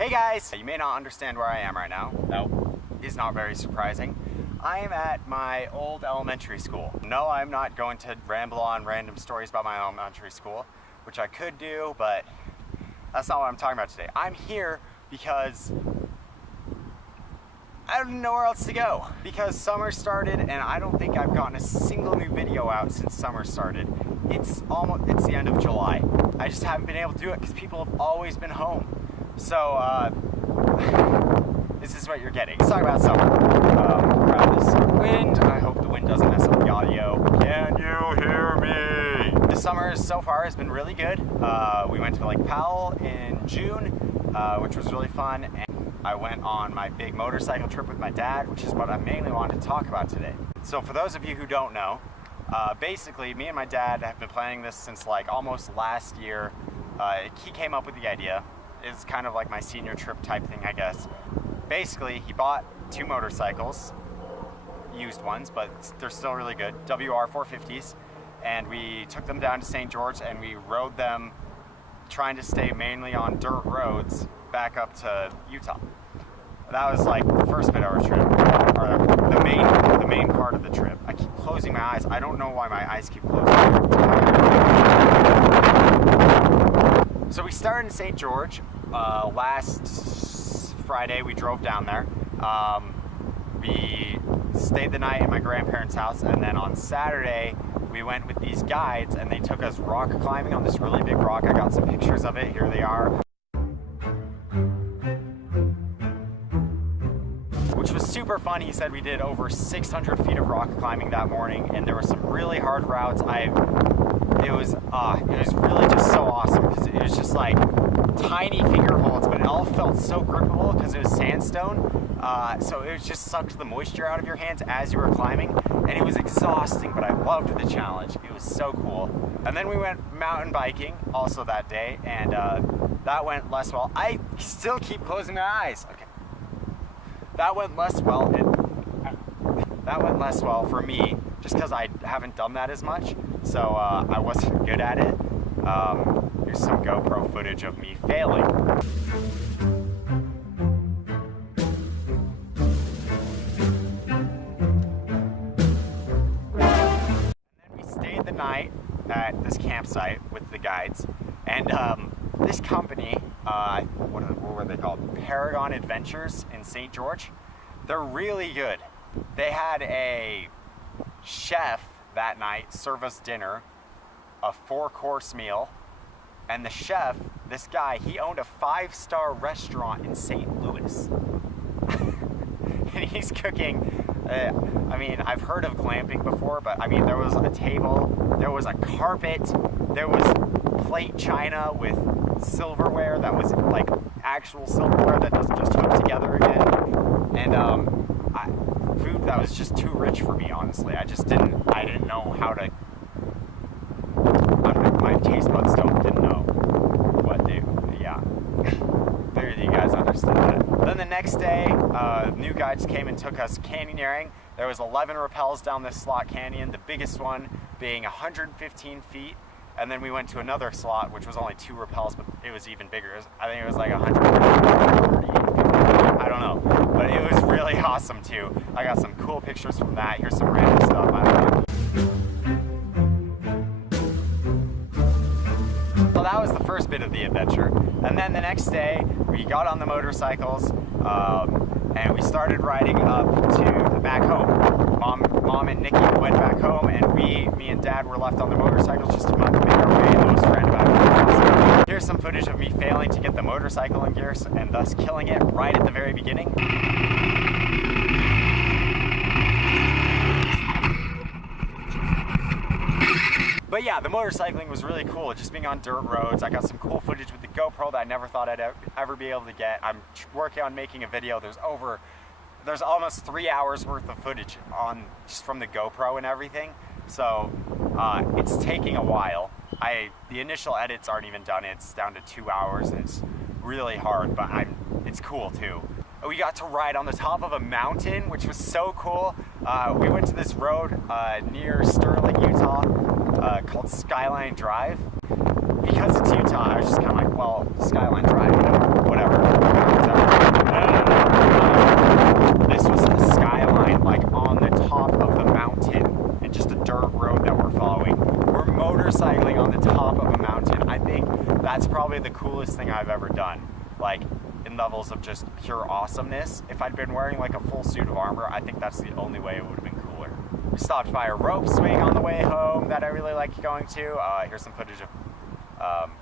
Hey guys! You may not understand where I am right now. That is not very surprising. I am at my old elementary school. No, I'm not going to ramble on random stories about my elementary school, which I could do, but that's not what I'm talking about today. I'm here because I don't know where else to go. Because summer started and I don't think I've gotten a single new video out since summer started. It's the end of July. I just haven't been able to do it because people have always been home. So, this is what you're getting. Let's talk about summer. Grab this wind. I hope the wind doesn't mess up the audio. Can you hear me? The summer so far has been really good. We went to Lake Powell in June, which was really fun. And I went on my big motorcycle trip with my dad, which is what I mainly wanted to talk about today. So for those of you who don't know, basically me and my dad have been planning this since like almost last year. He came up with the idea. It's kind of like my senior trip type thing, I guess. Basically, he bought 2 motorcycles, used ones, but they're still really good, WR 450s, and we took them down to St. George and we rode them trying to stay mainly on dirt roads back up to Utah. That was like the first bit of our trip, or the main part of the trip. I keep closing my eyes. I don't know why my eyes keep closing. So we started in St. George. Last Friday we drove down there. We stayed the night at my grandparents' house, and then on Saturday we went with these guides and they took us rock climbing on this really big rock. I got some pictures of it. Here they are. Which was super fun. He said we did over 600 feet of rock climbing that morning, and there were some really hard routes. It was really just so awesome because it was just like tiny finger holds, but it all felt so grippable because it was sandstone. So it just sucked the moisture out of your hands as you were climbing, and it was exhausting, but I loved the challenge. It was so cool. And then we went mountain biking also that day, and that went less well. I still keep closing my eyes. Okay. That went less well. That went less well for me, just because I haven't done that as much, so I wasn't good at it. Here's some GoPro footage of me failing. And then we stayed the night at this campsite with the guides, and this company, what were they called? Paragon Adventures in St. George. They're really good. They had a chef that night serve us dinner, a 4-course meal, and the chef, this guy, he owned a 5-star restaurant in St. Louis. And he's cooking, I mean, I've heard of glamping before, but I mean, there was a table, there was a carpet, there was plate china with silverware that was like actual silverware that doesn't just hook together again, and food that was just too rich for me, honestly. I didn't know how to, my taste buds didn't know what to, yeah. Figured you guys understood that. Then the next day, new guides came and took us canyoneering. There was 11 rappels down this slot canyon, the biggest one being 115 feet. And then we went to another slot, which was only 2 rappels, but it was even bigger. I think it was like 130, 50, I don't know. But it was really awesome too. I got some cool pictures from that. Here's some random stuff. I don't know. Well, that was the first bit of the adventure. And then the next day, we got on the motorcycles, and we started riding up to back home. Mom and Nikki went back home, and me and Dad were left on the motorcycles just to make our way in those random. Here's some footage of me failing to get the motorcycle in gear and thus killing it right at the very beginning. But yeah, the motorcycling was really cool, just being on dirt roads. I got some cool footage with the GoPro that I never thought I'd ever be able to get. I'm working on making a video. There's almost 3 hours worth of footage on just from the GoPro and everything. So it's taking a while. The initial edits aren't even done. It's down to 2 hours, and it's really hard, but it's cool too. We got to ride on the top of a mountain, which was so cool. We went to this road near Sterling, Utah, called Skyline Drive. Because it's Utah, I was just kind of like, well, Skyline Drive, you know, whatever. coolest thing I've ever done. Like, in levels of just pure awesomeness. If I'd been wearing like a full suit of armor, I think that's the only way it would have been cooler. We stopped by a rope swing on the way home that I really liked going to. Here's some footage of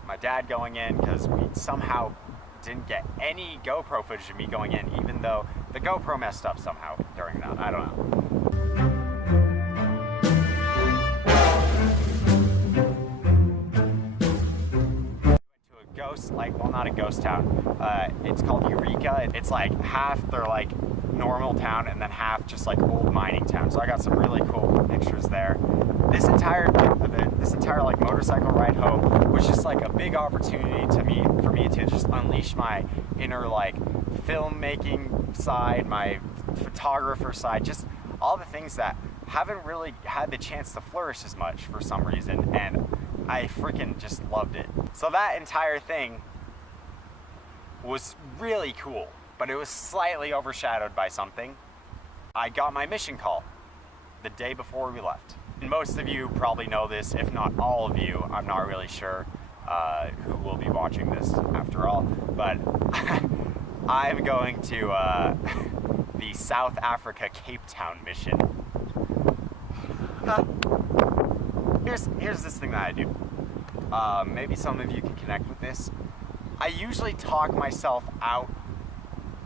my dad going in, because we somehow didn't get any GoPro footage of me going in, even though the GoPro messed up somehow during that. I don't know. Well, not a ghost town. It's called Eureka. It's like half they're like normal town and then half just like old mining town. So I got some really cool pictures there. This entire like motorcycle ride home was just like a big opportunity for me to just unleash my inner like filmmaking side, my photographer side, just all the things that haven't really had the chance to flourish as much for some reason, and I freaking just loved it. So that entire thing was really cool, but it was slightly overshadowed by something. I got my mission call the day before we left. And most of you probably know this, if not all of you. I'm not really sure who will be watching this after all, but I'm going to the South Africa Cape Town mission. Here's this thing that I do. Maybe some of you can connect with this. I usually talk myself out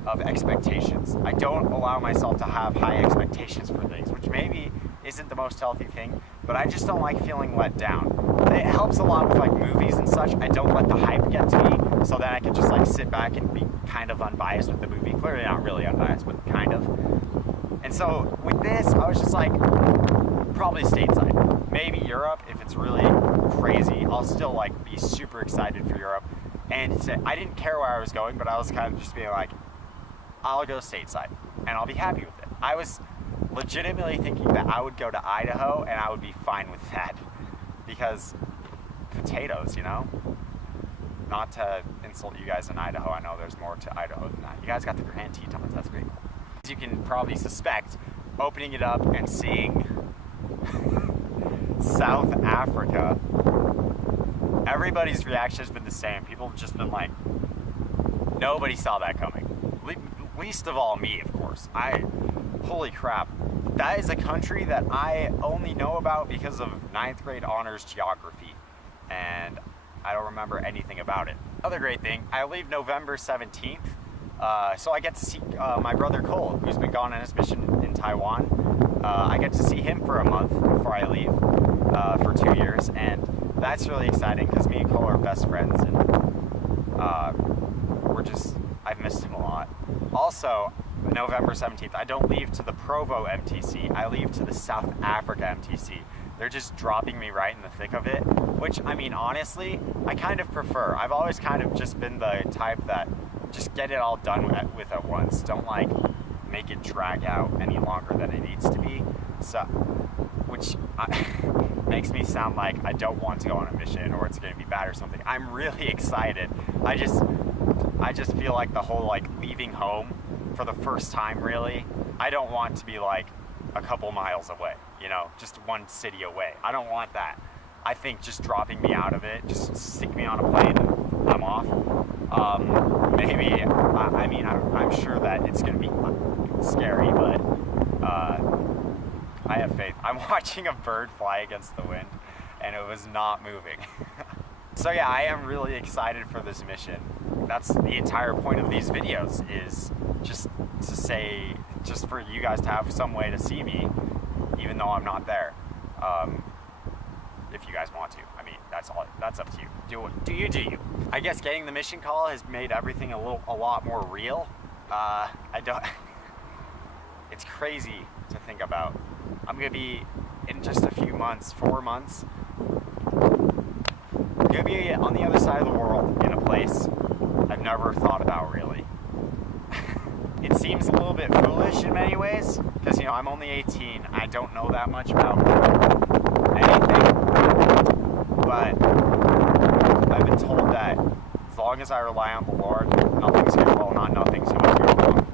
of expectations. I don't allow myself to have high expectations for things, which maybe isn't the most healthy thing, but I just don't like feeling let down. It helps a lot with like movies and such. I don't let the hype get to me, so then I can just like sit back and be kind of unbiased with the movie. Clearly not really unbiased, but kind of. And so with this, I was just like, probably stateside. Maybe Europe, if it's really crazy. I'll still like be super excited for Europe. And I didn't care where I was going, but I was kind of just being like, I'll go stateside and I'll be happy with it. I was legitimately thinking that I would go to Idaho and I would be fine with that, because potatoes, you know? Not to insult you guys in Idaho, I know there's more to Idaho than that. You guys got the Grand Tetons, that's pretty cool. As you can probably suspect, opening it up and seeing South Africa, everybody's reaction has been the same. People have just been like, nobody saw that coming. Least of all me, of course. Holy crap. That is a country that I only know about because of 9th grade honors geography, and I don't remember anything about it. Other great thing, I leave November 17th, so I get to see my brother Cole, who's been gone on his mission in Taiwan. I get to see him for a month before I leave for 2 years, and that's really exciting because me and Cole are best friends, and I've missed him a lot. Also, November 17th, I don't leave to the Provo MTC, I leave to the South Africa MTC. They're just dropping me right in the thick of it, which, I mean, honestly, I kind of prefer. I've always kind of just been the type that just get it all done with at once. Don't, like, make it drag out any longer than it needs to be. So, which makes me sound like I don't want to go on a mission or it's going to be bad or something. I'm really excited. I just feel like the whole, like, leaving home for the first time, really, I don't want to be, like, a couple miles away, you know, just one city away. I don't want that. I think just dropping me out of it, just stick me on a plane and I'm off. Maybe, I mean, I'm sure that it's going to be scary, but I have faith. I'm watching a bird fly against the wind and it was not moving. So yeah, I am really excited for this mission. That's the entire point of these videos, is just to say, just for you guys to have some way to see me, even though I'm not there. If you guys want to. I mean, that's up to you. Do you. I guess getting the mission call has made everything a lot more real. It's crazy to think about. I'm gonna be, in just a few months, 4 months, I'm gonna be on the other side of the world in a place I've never thought about, really. It seems a little bit foolish in many ways, because, you know, I'm only 18, I don't know that much about anything, but I've been told that as long as I rely on the Lord, nothing's gonna go wrong,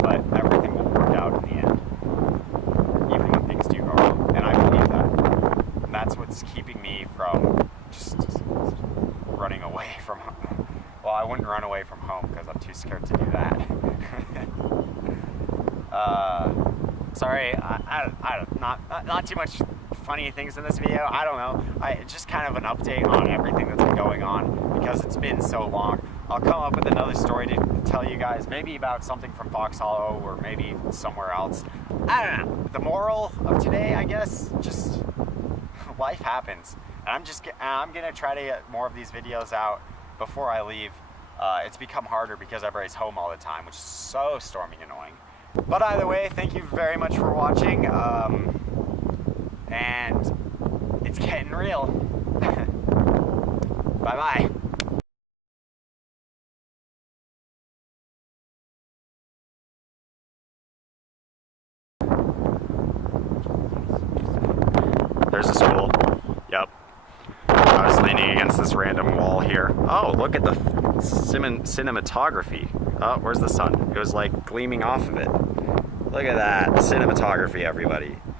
but everything will work out in the end, even when things do go wrong, and I believe that. And that's what's keeping me from just running away from because I'm too scared to do that. Sorry, not too much funny things in this video. I don't know. Just kind of an update on everything that's been going on because it's been so long. I'll come up with another story to tell you guys, maybe about something from Fox Hollow or maybe somewhere else. I don't know. The moral of today, I guess, just life happens. And I'm gonna try to get more of these videos out before I leave. It's become harder because everybody's home all the time, which is so stormy and annoying. But either way, thank you very much for watching. And it's getting real. Bye-bye. There's a school. Yep. I was leaning against this random wall here. Oh, look at the cinematography. Oh, where's the sun? It was like gleaming off of it. Look at that cinematography, everybody.